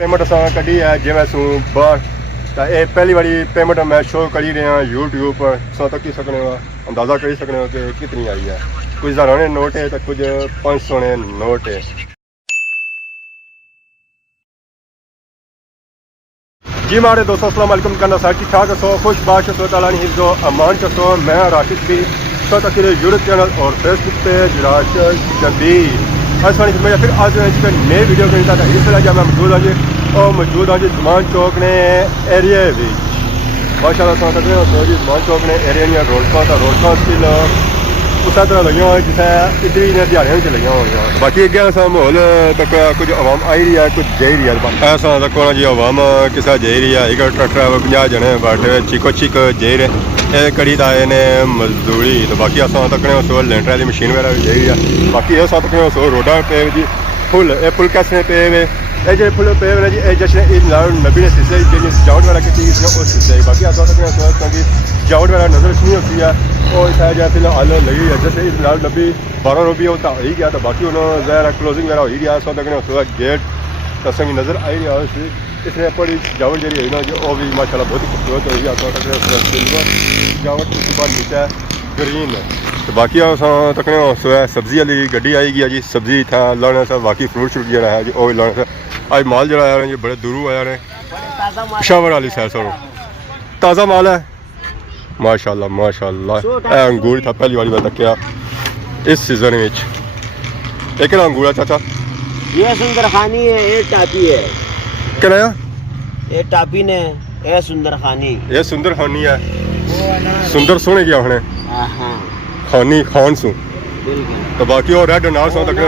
Payment असां कढी है जिवें सूं बाहर तो ये पहली बारी पेमेंट मैं शो करी रहा यूट्यूब पर सौ तक ही सकने हो अंदाज़ा कर सकने हो कि कितनी आई है। कुछ हज़ारों ने नोट है तो कुछ 500 ने नोट है। जी मारे दोस्तों अस्सलाम वालेकुम करना साथ ठीक ठाक सो खुश बाश सो ताला हिफ्ज़ो अमान चसो मैं राशिद भी सो तक यूट्यूब चैनल और फेसबुक पेज राशिद जबी असवानी मैं फिर आज नए वीडियो के साथ इस जब मैं मौजूद हाँ जी और मौजूद हाँ जी जुमान चौक ने एरिए माशाल्लाह सो तक जी जुमान चौक ने एरिया रोडका स्टिल उस तरह लगी हुई जिसमें इधर ही दिहाड़ियां च लगी हुई बाकी अगे ऐसा माहौल तक कुछ आवाम आई रही है कुछ जाई रही है ऐसा तक होना जी आवाम किसा जाई रही है एक ट्रैक्टर 50 जने बाट चीको चीक जाई रहे कड़ी आए ने मजदूरी तो बाकी असा तक सो लेंटर वाली मशीन वगैरह भी जाई है बाकी ऐसा तक सो रोडा पे जी फुल ये फुल कैसे पे हुए ये जो फुल पे हुए जी जश्न ईद मिलाद नबी ने शीशे जी सजावट वगैरह की उस शीशे बाकी ऐसा तक क्योंकि सजावट वगैरह नजर नहीं होती है और शायद फिलहाल लगी है जैसे ईद मिलाद नबी 12 रुपये होता हो ही गया तो बाकी उन्होंने ज़ाहिर क्लोजिंग वगैरह हो ही गया सो तक गेट तस्वीर नज़र आई रहा है इसलिए बड़ी सजावट जी है ना जो वो भी माशाल्लाह बहुत ही खूबसूरत हो गया सजावट उसके बाद नीचे ग्रीन तो बाकी तक सब्जी वाली गड्डी आई गई जी सब्जी था लाने से बाकी फ्रूट शूट जो है जी वो लाने से आज माल जो आया जी बड़े दूरों आया ने पेशावर वाली सैर सरो ताज़ा माल है माशाल्लाह माशाल्लाह अंगूर था पहली बारी मैं तकिया इस सीजन में एक अंगूर है चाचा ये सुंदर खानी है ये टापी है क्या ये टापी ने ये सुंदर खानी है सुंदर सोने क्या होने खानी खान सू तो बाकी और रेड नाल सो तक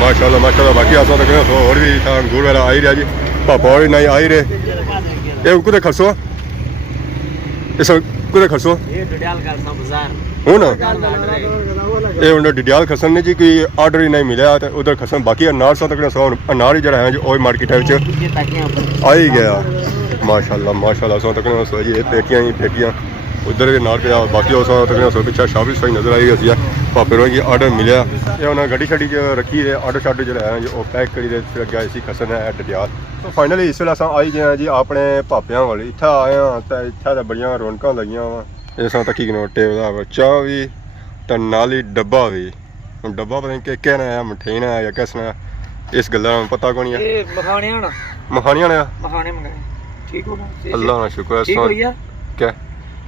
माशाल्लाह बाकी आसा तक और भी था अंगूर वाला आई रहा जी पापा और नहीं आई रहे ये कुछ खर्चो इस कुछ खर्चो हो ना ये उन्हें डिडियाल खसन ने जी कोई ऑर्डर ही नहीं मिला तो उधर खसन बाकी अनार सा तक अनार ही जरा है जो मार्केट है आई गया माशाल्लाह सो तक सो जी पेटियां उधर भी नार पे बाकी उस तक पिछा शाबी सही नजर आई गई भापे रोज ऑर्डर मिले ये उन्हें गड्डी शड्डी रखी है ऑर्डर शार्डर जो है जो पैक करी दे फिर अगे इसी खसन है डिडियाल तो फाइनली इस वे अस आई गए जी अपने भापियां वाल इतना आए तो इतना बड़िया रौनक लगियां वा इस तकी नोटे चाह भी तो नाल ही डब्बा भी डब्बा पता नहीं क्या ना मठेन है या किस ने इस गल पता कौन है मखानिया ने अल्लाह ना शुक्र क्या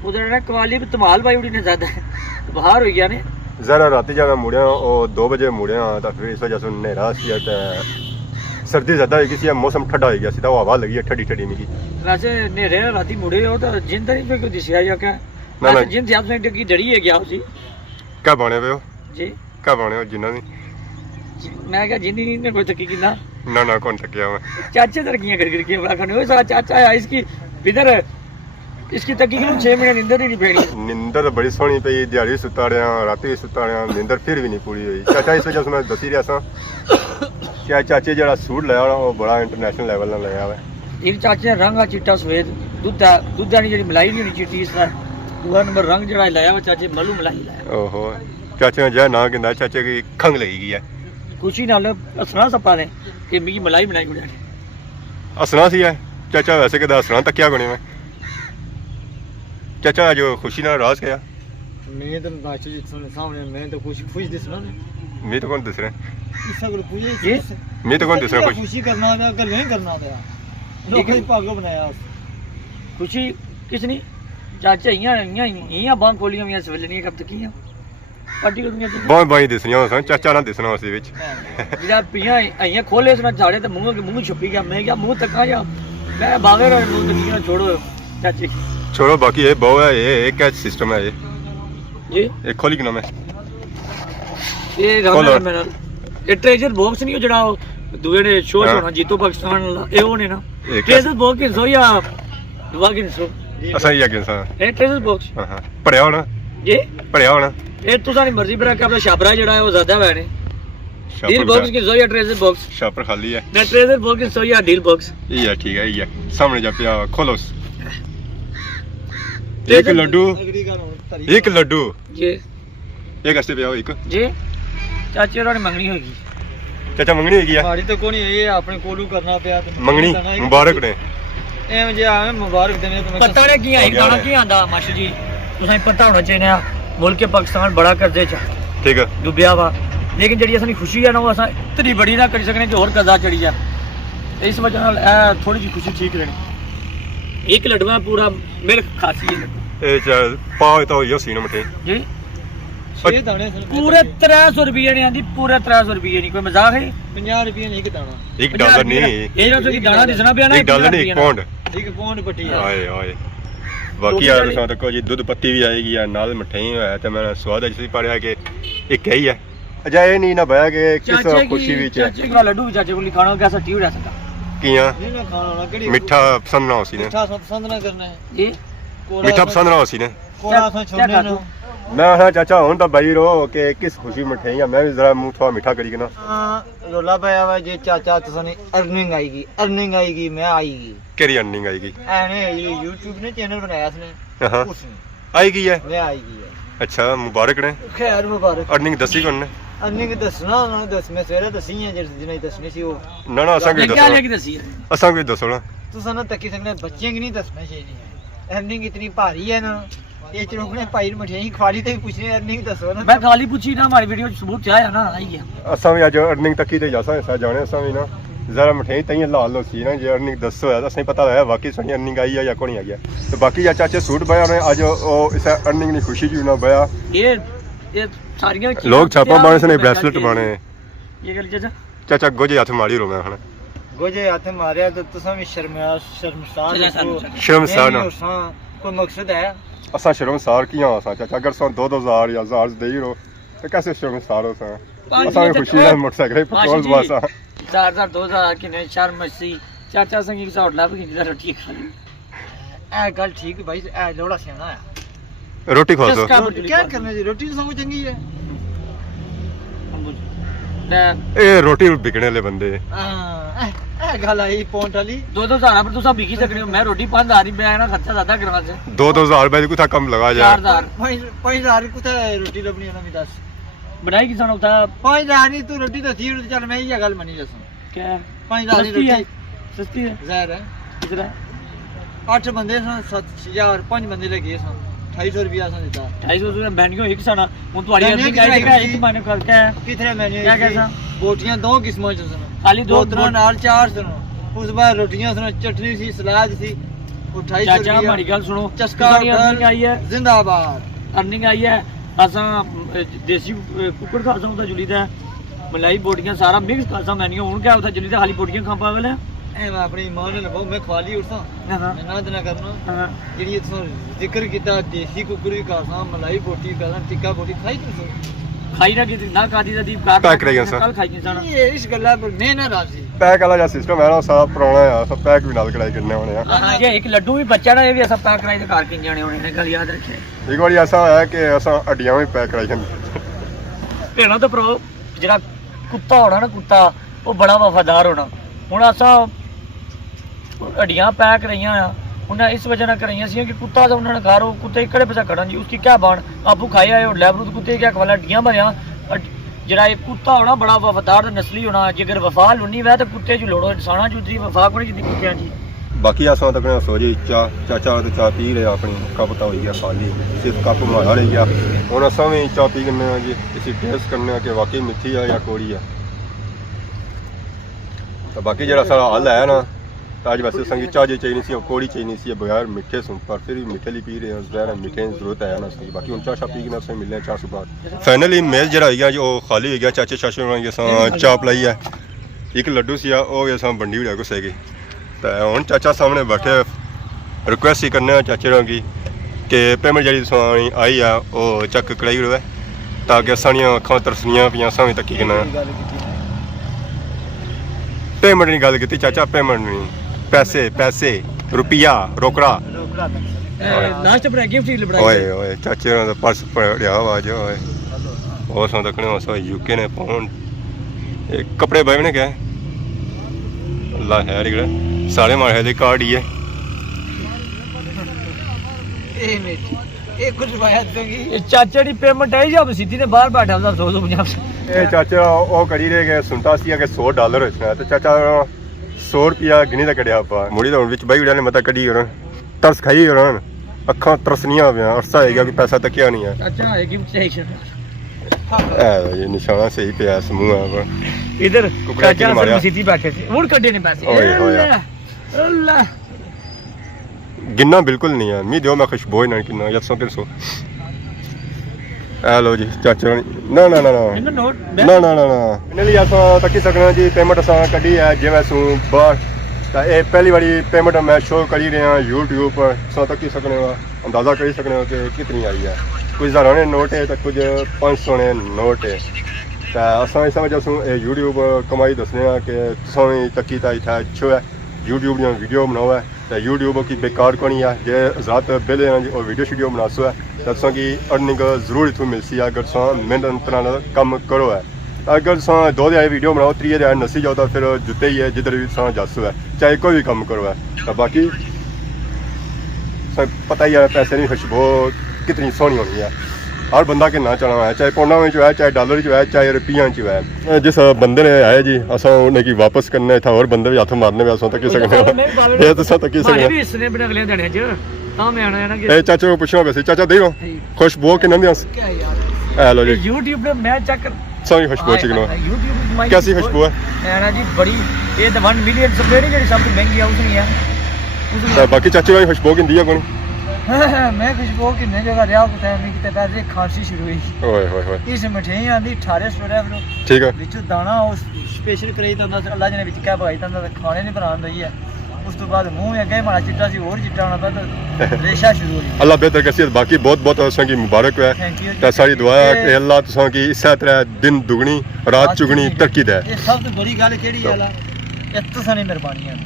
उधर ना कवाली तमाल भाई उड़ी ने ज्यादा बाहर हो गया ने जरा रात जब मैं मुड़िया और 2 बजे मुड़िया तो फिर इस वजह से नेरा सी सर्दी ज्यादा हो गई मौसम ठंडा हो गया सी हवा लगी है ठंडी मिगी वैसे नेरे राती मुड़े हो तो जिन तो नहीं कोई दिसिया या क्या ना जिन से आपने टकी डरी है गया उसी क्या बने पे हो जी क्या बने हो जिन्ना दी मैं क्या जिंदी नहीं कोई तकी किना ना कौन तकिया मैं चाचे तरकियां कर के बड़ा खने सारा चाचा है इसकी इधर इसकी तकी को 6 महीने नींदर ही नहीं पेनी नींदर बड़ी सोहनी पई दिहाड़ी सुता रहा राती सुता रहा नींदर फिर भी नहीं पूरी हुई चाचा इस वजह से मैं दसी रहा सा क्या चाचे जरा सूट लाया वो बड़ा इंटरनेशनल लेवल ना लाया है एक चाचे रंग चिट्टा सफेद दूध वाली जी मलाई नहीं चिट्टी इस तरह दूसरा नंबर रंग जरा लाया वो चाचे मलू मलाई लाया ओहो चाचे ने जय ना कहंदा चाचे की खंग लगी गई है खुशी नाल हसना सपा ने कि मिगी मलाई बनाई गुड़िया ने हसना सी है चाचा वैसे कहदा हसना तक क्या बने मैं चाचा जो खुशी ना राज क्या मैं तो नाचे जितने सामने मैं तो खुश दिसना ने मैं तो कौन दिस रहा इसका कोई पूछे मैं तो कौन दिस रहा खुशी करना था अगर नहीं करना था लोग पागल बनाया खुशी किसने चाचा इयां बांग खोलियां हुई सवेले नहीं कब तक कियां पार्टी को दुनिया बहुत बाई दिसनिया सन चाचा ना दिसना उसी विच या पियां इयां खोले सना झाड़े ते मुंह छुपी गया मैं क्या मुंह तका या मैं भागे रे मुंह तकिया छोड़ो चाची छोड़ो बाकी ये बहु है ये क्या सिस्टम है ये जी ये खोली कि नाम है ये गाना मेरा ये ट्रेजर बॉक्स नहीं जड़ा दुए ने शो होना जीतो पाकिस्तान ए होने ना ट्रेजर बॉक्स किन सो या दुआ किन सो असा ही किन सा ए ट्रेजर बॉक्स हां पढ़या होना जी पढ़या होना ए तुसानी मर्जी पर के अपना शाबरा जड़ा है वो ज्यादा है ने डील बॉक्स किन सो या ट्रेजर बॉक्स शापर खाली है ना ट्रेजर बॉक्स किन सो या डील बॉक्स ये ठीक है ये सामने जा पिया खोलो एक लड्डू जी एक अस्ते पे आओ एक जी चाची और ने मंगनी होगी ਚਾਚਾ ਮੰਗਣੀ ਹੈਗੀ ਆ ਮਾੜੀ ਤਾਂ ਕੋਈ ਨਹੀਂ ਇਹ ਆਪਣੇ ਕੋਲੋਂ ਕਰਨਾ ਪਿਆ ਤੇ ਮੰਗਣੀ ਮੁਬਾਰਕ ਨੇ ਐਵੇਂ ਜੇ ਆਵੇਂ ਮੁਬਾਰਕ ਦੇਣੇ ਤੇ ਪਤਾ ਨਹੀਂ ਕੀ ਆਈ ਗਾਣਾ ਕੀ ਆਂਦਾ ਮਾਸਟਰ ਜੀ ਤੁਸੀਂ ਪਤਾ ਹੋਣਾ ਚਾਹੀਦਾ ਮੁਲਕ ਪਾਕਿਸਤਾਨ ਬੜਾ ਕਰਜ਼ੇ ਚ ਠੀਕ ਹੈ ਡੁੱਬਿਆ ਵਾ ਲੇਕਿਨ ਜਿਹੜੀ ਅਸਾਂ ਖੁਸ਼ੀ ਆ ਨਾ ਉਹ ਅਸਾਂ ਇਤਨੀ ਬੜੀ ਨਾ ਕਰੀ ਸਕਨੇ ਕਿ ਹੋਰ ਕਰਜ਼ਾ ਚੜੀ ਜਾ ਇਸ ਵਜ੍ਹਾ ਨਾਲ ਇਹ ਥੋੜੀ ਜਿਹੀ ਖੁਸ਼ੀ ਠੀਕ ਰਹਿਣੀ ਇੱਕ ਲੱਡੂਆ ਪੂਰਾ ਮਿਲਕ ਖਾਸੀ ਹੈ ਇਹ ਪਾਓ ਤਾਂ ਹੋਈ ਸੀ ਨਾ ਮਠੇ ਜੀ 6 ਦਾਣੇ ਪੂਰੇ 300 ਰੁਪਏ ਨਹੀਂ ਆਂਦੀ ਪੂਰੇ 300 ਰੁਪਏ ਨਹੀਂ ਕੋਈ ਮਜ਼ਾਕ ਹੈ 50 ਰੁਪਏ ਨਹੀਂ ਇੱਕ ਦਾਣਾ $1 ਨਹੀਂ ਇਹ ਨਾ ਤੁਸੀਂ ਦਾਣਾ ਦਿਸਣਾ ਪਿਆ ਨਾ $1 ਨਹੀਂ 1 ਪੌਂਡ ਇੱਕ ਪੌਂਡ ਪੱਟੀ ਆਏ ਆਏ ਬਾਕੀ ਯਾਰ ਸਾਂ ਤੱਕ ਜੀ ਦੁੱਧ ਪੱਤੀ ਵੀ ਆਏਗੀ ਆ ਨਾਲ ਮਠਿਆਈ ਹੋਇਆ ਤੇ ਮੈਂ ਸਵਾਦ ਅਜ ਸੀ ਪੜਿਆ ਕਿ ਇੱਕ ਹੀ ਹੈ ਅਜਾ ਇਹ ਨਹੀਂ ਨਾ ਬਇਆ ਕਿ ਕਿਸ ਖੁਸ਼ੀ ਵਿੱਚ ਚਾਚੇ ਦਾ ਲੱਡੂ ਚਾਚੇ ਕੋਲ ਖਾਣਾ ਕਿ ਸੱਟੀ ਹੋ ਸਕਦਾ ਕੀਆਂ ਨਹੀਂ ਨਾ ਖਾਣਾ ਕਿਹੜੀ ਮਿੱਠਾ ਪਸੰਦ ਨਾ ਹੋਸੀ ਨੇ ਮਿੱਠਾ ਪਸੰਦ ਨਾ ਕਰਨਾ ਹੈ ਇਹ ਮਿੱਠਾ ਪਸੰਦ ਨਾ ਹੋਸੀ ਨੇ ਕੋੜਾ ਸੋ ਛੋੜਨੇ ਨੂੰ ਮੈਂ ਹਾਂ ਚਾਚਾ ਹੁਣ ਤਾਂ ਬਈ ਰੋ ਕਿ ਕਿਸ ਖੁਸ਼ੀ ਮਠਿਆਈ ਆ ਮੈਂ ਵੀ ਜ਼ਰਾ ਮੂੰਹ ਥੋੜਾ ਮਿੱਠਾ ਕਰੀ ਕਿ ਨਾ ਰੋਲਾ ਪਿਆ ਵਾ ਜੇ ਚਾਚਾ ਤੁਸਾਂ ਅਰਨਿੰਗ ਆਏਗੀ ਮੈਂ ਆਏਗੀ ਕਿਹੜੀ ਅਰਨਿੰਗ ਆਏਗੀ ਐਨੇ YouTube ਨੇ ਚੈਨਲ ਬਣਾਇਆ ਉਸਨੇ ਹਾਂ ਉਸਨੇ ਆਏਗੀ ਹੈ ਮੈਂ ਆਏਗੀ ਹੈ ਅੱਛਾ ਮੁਬਾਰਕ ਨੇ ਖੈਰ ਮੁਬਾਰਕ ਅਰਨਿੰਗ ਦੱਸੀ ਕੋਣ ਨੇ ਅਰਨਿੰਗ ਦੱਸਣਾ ਉਹਨਾਂ ਨੂੰ ਦੱਸ ਮੈਂ ਸਵੇਰੇ ਦੱਸੀ ਹੈ ਜਿਹਨੇ ਦੱਸਣੀ ਸੀ ਉਹ ਨਾ ਅਸਾਂ ਕੋਈ ਦੱਸੋ ਕੀ ਦੱਸੀ ਅਸਾਂ ਕੋਈ ਦੱਸੋ ਨਾ ਤੁਸਾਂ ਨਾ ਤੱਕੀ ਸਕਦੇ ਬੱਚਿਆਂ ਕੀ ਨਹੀਂ ਦੱਸਣਾ ਚਾਹੀਦੀ ਹੈ ਅਰਨਿੰਗ ਇਤਨੀ ਭਾਰੀ ਹੈ ਨਾ ਇਹ ਚਰੋਕਣੇ ਭਾਈ ਨੂੰ ਮਠਿਆਈ ਖਵਾਲੀ ਤੇ ਪੁੱਛਨੇ ਅਰਨਿੰਗ ਦੱਸੋ ਨਾ ਮੈਂ ਖਾਲੀ ਪੁੱਛੀ ਨਾ ਹਮਾਰੀ ਵੀਡੀਓ ਚ ਸਬੂਤ ਆਇਆ ਨਾ ਆਈ ਗਿਆ ਅਸਾਂ ਵੀ ਅੱਜ ਅਰਨਿੰਗ ਤੱਕੀ ਤੇ ਜਾਸਾਂ ਸਾ ਜਾਣੇ ਅਸਾਂ ਵੀ ਨਾ ਜ਼ਰਾ ਮਠਿਆਈ ਤਾਈਂ ਲਾਲ ਲੋ ਸੀ ਨਾ ਜੇ ਅਰਨਿੰਗ ਦੱਸੋ ਹੋਇਆ ਤਾਂ ਅਸੀਂ ਪਤਾ ਹੋਇਆ ਵਾਕਈ ਸਣੀ ਅਰਨਿੰਗ ਆਈ ਆ ਜਾਂ ਕੋਈ ਨਹੀਂ ਆ ਗਿਆ ਤੇ ਬਾਕੀ ਆ ਚਾਚੇ ਸੂਟ ਬਾਇਆ ਨੇ ਅੱਜ ਉਹ ਇਸ ਅਰਨਿੰਗ ਦੀ ਖੁਸ਼ੀ ਜੀ ਨਾ ਬਾਇਆ ਇਹ ਸਾਰੀਆਂ ਲੋਕ ਛਾਪਾਂ ਬਾਣੇ ਸਨੇ ਬ੍ਰੈਸਲੇਟ ਬਾਣੇ ਇਹ ਗੱਲ ਚਾਚਾ ਚਾਚਾ ਗੋਜੇ ਹੱਥ ਮਾਰੀ ਰੋ ਮੈਂ ਹੁਣ ਗੋਜੇ ਹੱਥ ਮਾਰਿਆ ਤਾਂ ਤੁਸੀਂ ਵੀ ਸ਼ਰਮਸਾਰ ਨਾ ਕੋਈ ਮਕਸਦ ਹੈ ਅਸਾਂ ਸ਼ਰਮਸਾਰ ਕੀਆਂ ਅਸਾਂ ਚਾਚਾ ਅਗਰ ਸੋ 2000 ਜਾਂ 1000 ਦੇ ਹੀ ਰੋ ਤੇ कैसे शर्मसार हो सा असा खुशी ना मोटरसाइकिल पेट्रोल वासा 4000 2000 किने शर्म सी चाचा संगी की साउट लाभ की रोटी खा ली ए गल ठीक भाई ए लोड़ा सियाना है रोटी खा सो क्या करने जी रोटी तो सब चंगी है ए रोटी बिकने वाले बंदे हां ए गल आई पॉइंट वाली 2000 पर तुसा बिकी सकने हो मैं रोटी 5000 मैं ना खर्चा ज्यादा करवा से 2000 रुपए को था कम लगा जा 4000 5000 को था रोटी लबनी ना मी 10 बनाई किसान होता 5000 नहीं तू रोटी तो थी चल मैं ये गल मनी दस क्या 5000 की रोटी सस्ती है ज़ाहिर है कितना 8 बंदे सन 7000 5 बंदे लगे सन 250 रुपया सन देता 250 रुपया मैंने एक साना हूं तुम्हारी अर्निंग का एक महीने करके कितने महीने क्या कैसा बोटियां दो किस्मों च सन खाली दो तरह नाल चार सन उस बार रोटियां सन चटनी सी सलाद सी 2800 चाचा हमारी गल सुनो चस्का अर्निंग आई है जिंदाबाद अर्निंग आई है असा देसी कुकड़ खा सकता जुली दा मलाई बोटियां सारा मिक्स खा सकता मैंने हूं क्या होता जुली दा खाली बोटियां खा पागल है ए मैं अपनी मां ने लगाओ मैं खवा ली उठसा मैं ना देना करना जेडी तुम जिक्र कीता देसी कुकड़ भी खा सकता मलाई बोटी खा सकता टिक्का बोटी खाई तुम खाई ना कादी दा दीप कार पैक रह गया सर कल खाई जाना ये इस गल्ला पर मैं ना राजी पैक वाला जो सिस्टम है ना सब पुराना है सब पैक भी नाल कढ़ाई करने होने हैं ये एक लड्डू भी बच्चा ना ये भी सब पैक कराई दे कार किन जाने होने गल याद रखे एक बार ऐसा है कि असा हड्डियां भी पैक कराई जंदी भेणा तो प्रो जेड़ा कुत्ता होना ना कुत्ता वो बड़ा वफादार होना हुन असा हड्डियां पैक रहियां उन्हें इस वजह ना कराइयां सी कि कुत्ता तो उन्होंने खा रो कुत्ते कड़े पैसा खड़ा जी उसकी क्या बाण आपू खाई आए लैबरू तो कुत्ते क्या खवाला हड्डियां भरिया जरा एक कुत्ता होना बड़ा वफादार नस्ली होना जेकर वफा लुनी वै तो कुत्ते जो लोड़ो इंसाना जो इतनी वफा कोनी जितनी कुत्तियां जी बाकी असां तक सो जी चाचा तो चाह पी रहे अपनी कप तो हो गया खाली सिर्फ कप मारा रह गया हुन असां भी चाह पी करने जी इसी टेस्ट करने कि वाकई मिठी है या कौड़ी है तो बाकी जरा सारा हल है ना आज वैसे संगी चाह जो चाहिए सी कौड़ी चाहिए सी बगैर मीठे सुन पर फिर भी मीठे ली पी रहे हैं ज़्यादा मीठे की जरूरत है ना संगी बाकी चाह पी के ना मिलने चाह सुबह फाइनली मेज जरा हो गया जो खाली हो गया चाचे चाचे होना चाह पिलाई है एक लड्डू सी वो भी असा बंडी हुआ गुस्से की तो हूँ चाचा सामने बैठे रिक्वेस्ट ही करने चाचे की कि पेमेंट जी सुनी आई है वो चक कढ़ाई है ताकि सानिया अखां तरसनियां पियां असां भी तक्की करना पेमेंट नहीं गल की चाचा पेमेंट नहीं पैसे पैसे रुपया रोकड़ा लास्ट पर गिफ्ट ही लबड़ा ओए ओए चाचे दा पर्स पड़या आवाज ओए और सो तकने सो यूके ने पाउंड एक कपड़े भाई ने क्या अल्लाह है रिगड़ा सारे मारे दे कार्ड ही है ए मेरी ए कुछ बात होगी चाचा दी पेमेंट आई जब सीधी ने बाहर बैठा था 250 ਇਹ ਚਾਚਾ ਉਹ ਕੜੀ ਦੇ ਕੇ ਸੁਣਤਾ ਸੀ ਕਿ $100 ਹੋਣਾ ਤੇ ਚਾਚਾ 100 ਰੁਪਿਆ ਗਿਣੀ ਦਾ ਕੜਿਆ ਆਪਾਂ ਮੁੜੀ ਦਾ ਹੁਣ ਵਿੱਚ ਬਾਈ ਉਡਿਆ ਨੇ ਮਤਾ ਕੜੀ ਹੋਣ ਤਰਸ ਖਾਈ ਹੋਣ ਅੱਖਾਂ ਤਰਸਨੀਆਂ ਪਿਆ ਅਰਸਾ ਹੈਗਾ ਕਿ ਪੈਸਾ ਤੱਕਿਆ ਨਹੀਂ ਹੈ अच्छा है गिफ्ट सेक्शन ਇਹ ਨਿਸ਼ਾਨਾ ਸਹੀ ਪਿਆ ਸਮੂਹਾਂ ਪਰ इधर कुकड़ा चाचा किन मारिया? सर मसीती बैठे थे और कड्डे ने पैसे ओए, ओए। अल्लाह अल्लाह ਗਿੰਨਾ ਬਿਲਕੁਲ ਨਹੀਂ ਹੈ ਮੀ ਦਿਓ ਮੈਂ ਖੁਸ਼ਬੂ ਨਾਲ ਕਿੰਨਾ 100 ਆ ਲੋ ਜੀ ਚਾਚਾ ਨਾ ਨਾ ਨਾ ਨਾ इन्हें नोट ਨਾ ਨਾ ਨਾ ਨਾ ਇਹਨੇ ਲਈ ਆਪਾਂ ਤੱਕੀ ਸਕਣਾ ਜੀ ਪੇਮੈਂਟ ਅਸਾਂ ਕੱਢੀ ਹੈ ਜਿਵੇਂ ਸੂ ਬਾਹਰ ਤਾਂ ਇਹ ਪਹਿਲੀ ਵਾਰੀ ਪੇਮੈਂਟ ਮੈਂ ਸ਼ੋਅ ਕਰੀ ਰਿਹਾ YouTube ਪਰ ਸੋ ਤੱਕੀ ਸਕਣੇ ਵਾ ਅੰਦਾਜ਼ਾ ਕਰੀ ਸਕਣੇ ਹੋ ਕਿ ਕਿਤਨੀ ਆਈ ਹੈ ਕੁਝ ਹਜ਼ਾਰਾਂ ਨੇ ਨੋਟ ਹੈ ਤਾਂ ਕੁਝ 500 ਨੇ ਨੋਟ ਹੈ ਤਾਂ ਅਸਾਂ ਇਸ ਸਮਝ ਅਸੂ ਇਹ YouTube ਕਮਾਈ ਦੱਸਨੇ ਆ ਕਿ ਤੁਸੀਂ ਵੀ ਤੱਕੀ ਤਾਂ ਇੱਥੇ ਅੱਛੋ ਹੈ YouTube ਦੀਆਂ ਵੀਡੀਓ ਬਣਾਓ ਹੈ ਤਾਂ YouTube ਕੀ ਬੇਕਾਰ ਕੋਣੀ ਹੈ ਜੇ ਰਾਤ ਬੇਲੇ ਉਹ ਵੀਡੀਓ ਸ਼ੀਡੀਓ ਬਣਾਸੋ ਹੈ ਤਾਂ ਤੁਸੀਂ ਕੀ ਅਰਨਿੰਗ ਜ਼ਰੂਰ ਇਥੋਂ ਮਿਲਸੀ ਹੈ ਅਗਰ ਤੁਸੀਂ ਮਿਹਨਤ ਨਾਲ ਕੰਮ ਕਰੋ ਹੈ अगर सा 2 दिन वीडियो बनाओ 3 दिन नसी जाओ तो फिर जुते ही है जिधर भी सा जासू है चाहे कोई भी काम करो है तो बाकी पता ही है पैसे नहीं खुशबू कितनी सोहनी होनी है हर बंदा कितना चढ़ा है चाहे पौंडा में है चाहे डॉलर है चाहे रुपया है जिस बंदे ने आए जी असा उन्हें की वापस करना था और बंदे भी हथ मारने असों तक सकने तो तक चाचा को पूछना वैसे चाचा देखो खुशबू कि लो जी YouTube पे मैं चेक सॉरी खुशबू चिकनो YouTube कैसी खुशबू है है ना जी बड़ी ये तो 1 मिलियन सब्सिडी ਜਿਹੜੀ ਸਭ ਤੋਂ ਮਹਿੰਗੀ ਹਾਊਸ ਨਹੀਂ ਹੈ ਤਾਂ ਬਾਕੀ ਚਾਚੇ ਵਾਲੀ ਖੁਸ਼ਬੂ ਕਿੰਦੀ ਆ ਕੋਣੀ ਮੈਂ ਖੁਸ਼ਬੂ ਕਿੰਨੇ ਜਗ੍ਹਾ ਰਿਹਾ ਪਤਾ ਨਹੀਂ ਕਿਤੇ ਪੈਸੇ ਖਾਂਸੀ ਸ਼ੁਰੂ ਹੋਈ ਓਏ ਹੋਏ ਹੋਏ ਇਸ ਮਠਿਆਈ ਆਂਦੀ 18 ਸਟੋਰਿਆ ਫਿਰ ਠੀਕ ਹੈ ਵਿੱਚੋਂ ਦਾਣਾ ਉਹ ਸਪੈਸ਼ਲ ਕਰਾਈ ਤਾਂ ਅੱਲਾ ਜੀ ਨੇ ਵਿੱਚ ਕਿਆ ਭਾਈ ਤਾਂ ਖਾਣੇ ਨਹੀਂ ਬਣਾਉਣ ਦਈ ਹੈ ਉਸ ਤੋਂ ਬਾਅਦ ਮੂੰਹ ਅੱਗੇ ਮਾੜਾ ਚਿੱਟਾ ਸੀ ਹੋਰ ਚਿੱਟਾ ਹੋਣਾ ਤਾਂ ਰੇਸ਼ਾ ਸ਼ੁਰੂ ਹੋ ਗਈ अल्लाह बेहतर कसीयत बाकी बहुत बहुत असां की मुबारक है थैंक यू तो सारी दुआ है कि अल्लाह तुसां की इस तरह दिन दुगनी रात चुगनी तरक्की दे ਇਹ ਸਭ ਤੋਂ ਬੜੀ ਗੱਲ ਕਿਹੜੀ ਹੈ ਲਾ ਇਹ ਤੁਸਾਂ ਦੀ ਮਿਹਰਬਾਨੀ ਹੈ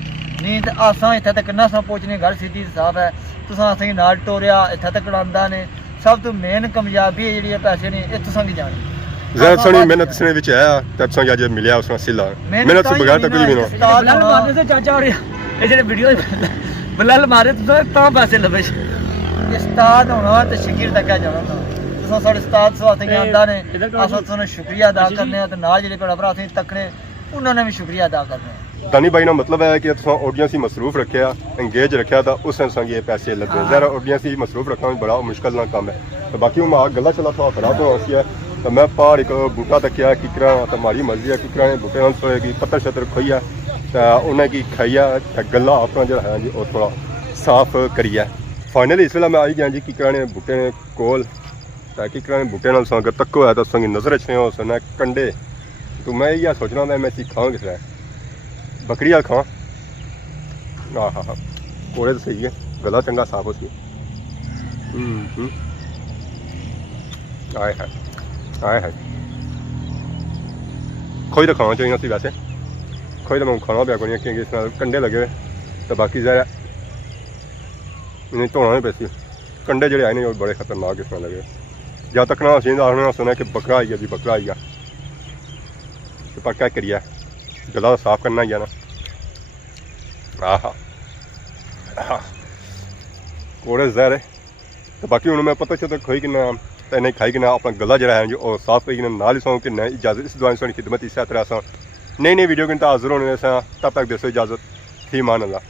ਨਹੀਂ ਤੇ ਆਸਾਂ ਇੱਥੇ ਤੱਕ ਨਾ ਸਾਂ ਪਹੁੰਚਨੇ ਗੱਲ ਸਿੱਧੀ ਸਾਫ ਹੈ ਤੁਸਾਂ ਅਸੀਂ ਨਾਲ ਟੋਰਿਆ ਇੱਥੇ ਤੱਕ ਆਂਦਾ ਨੇ ਸਭ ਤੋਂ ਮੇਨ ਕਾਮਯਾਬੀ ਹੈ ਜਿਹੜੀ ਪੈਸੇ ਨੇ ਇਹ ਤੁਸਾਂ ਦੀ ਜਾਣੀ ज़्यादा सोनी मेहनत इसने विच आया तब तुसां आज मिलिया उसने सिला मेहनत से बगैर तो कुछ भी ना ਉਸਤਾਦ ਮਾਰਦੇ ਤੇ ਚਾਚਾ ਹੋਰੇ ਇਹ ਜਿਹੜੇ ਵੀਡੀਓ ਬਲਾਲ ਮਾਰੇ ਤਾਂ ਪੈਸੇ ਲਵੇ ਉਸਤਾਦ ਹੋਣਾ ਤੇ ਸ਼ਕੀਰ ਤੱਕ ਜਾਣਾ ਤੁਸੀਂ ਸਾਡੇ ਉਸਤਾਦ ਸਵਾਤੇ ਆਂਦਾ ਨੇ ਅਸਾਂ ਤੁਹਾਨੂੰ ਸ਼ੁਕਰੀਆ ਅਦਾ ਕਰਨੇ ਆ ਤੇ ਨਾਲ ਜਿਹੜੇ ਭਰਾ ਭਰਾ ਅਸੀਂ ਤੱਕਣੇ ਉਹਨਾਂ ਨੇ ਵੀ ਸ਼ੁਕਰੀਆ ਅਦਾ ਕਰਨਾ दानी भाई ना मतलब है कि तुसां ऑडियंस ही मसरूफ रखिया एंगेज रखिया तो उस संग ये पैसे लगे ज़रा ऑडियंस ही मसरूफ रखना बड़ा मुश्किल ना काम है तो बाकी मैं गला चला थोड़ा खराब हो रही है तो मैं पहाड़ एक बूटा तकिया किकरा तो हमारी मर्जी है किकरा ने बूटे हंस होएगी पत्थर शत्तर खोइया तो उन्हें की खाइया तो गला अपना जो है जी वो थोड़ा साफ करिए फाइनली इस वेला मैं आई गया जी किकरा ने बूटे ने कोल तो किकरा ने बूटे नाल संग तक्को है तो संग नज़र अच्छे हो सुना कंडे तो मैं यह सोचना मैं इसी खाऊँ किस बकरी वाल खां हाँ हाँ हाँ कोड़े तो सही है गला चंगा साफ हो सी आए है खोई तो खाना चाहिए सी वैसे खोई तो मैं खाना पिया कोई क्योंकि इस कंडे लगे हुए तो बाकी ज़रा इन्हें धोना नहीं पैसी कंडे जोड़े आए नहीं बड़े खतरनाक इस तरह लगे जब तक ना असीं आखना सुना कि बकरा आई गया जी बकरा आई गया तो पर क्या करिए गला साफ करना ही है ना कोड़े जहर है तो बाकी हूँ मैं पता चलता खोई कि तो नहीं खाई कि अपना गला जरा है जो साफ करी नाल ही सौ कि इजाजत इस दुआ सोनी खिदमत इस तरह नई नई वीडियो के हाजिर होने तब तक दसो इजाजत थी मान अल्लाह।